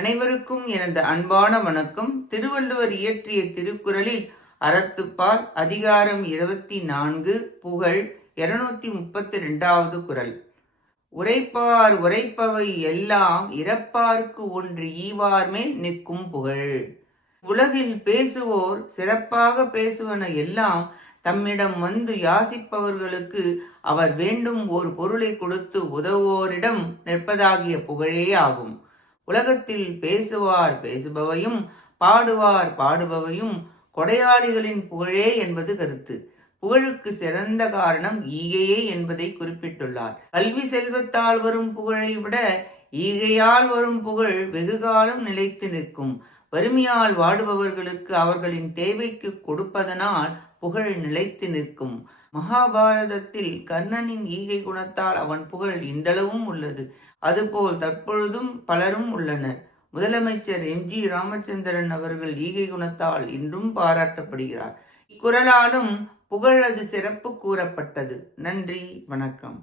அனைவருக்கும் எனது அன்பான வணக்கம். திருவள்ளுவர் இயற்றிய திருக்குறளில் அறத்துப்பால் அதிகாரம் 24 புகழ் 232வது குறள். உரைப்பார் உரைப்பவை எல்லாம் இறப்பார்க்கு ஒன்று ஈவார் மேல் நிற்கும் புகழ். உலகில் பேசுவோர் சிறப்பாக பேசுவன எல்லாம் தம்மிடம் வந்து யாசிப்பவர்களுக்கு அவர் வேண்டும் ஒரு பொருளை கொடுத்து உதவுவோரிடம் நிற்பதாகிய புகழே ஆகும். உலகத்தில் பேசுவார் பேசுபவையும் பாடுவார் பாடுபவையும் கொடையாளிகளின் புகழே என்பது கருத்து. புகழுக்கு சிறந்த காரணம் ஈகையே என்பதை குறிப்பிட்டுள்ளார். கல்வி செல்வத்தால் வரும் புகழை விட ஈகையால் வரும் புகழ் வெகுகாலம் நிலைத்து நிற்கும். வறுமையால் வாடுபவர்களுக்கு அவர்களின் தேவைக்கு கொடுப்பதனால் புகழ் நிலைத்து நிற்கும். மகாபாரதத்தில் கர்ணனின் ஈகை குணத்தால் அவன் புகழ் இன்றளவும் உள்ளது. அதுபோல் தற்பொழுதும் பலரும் உள்ளனர். முதலமைச்சர் எம்.ஜி. ராமச்சந்திரன் அவர்கள் ஈகை குணத்தால் இன்றும் பாராட்டப்படுகிறார். இக்குறளாலும் புகழது சிறப்பு கூறப்பட்டது. நன்றி, வணக்கம்.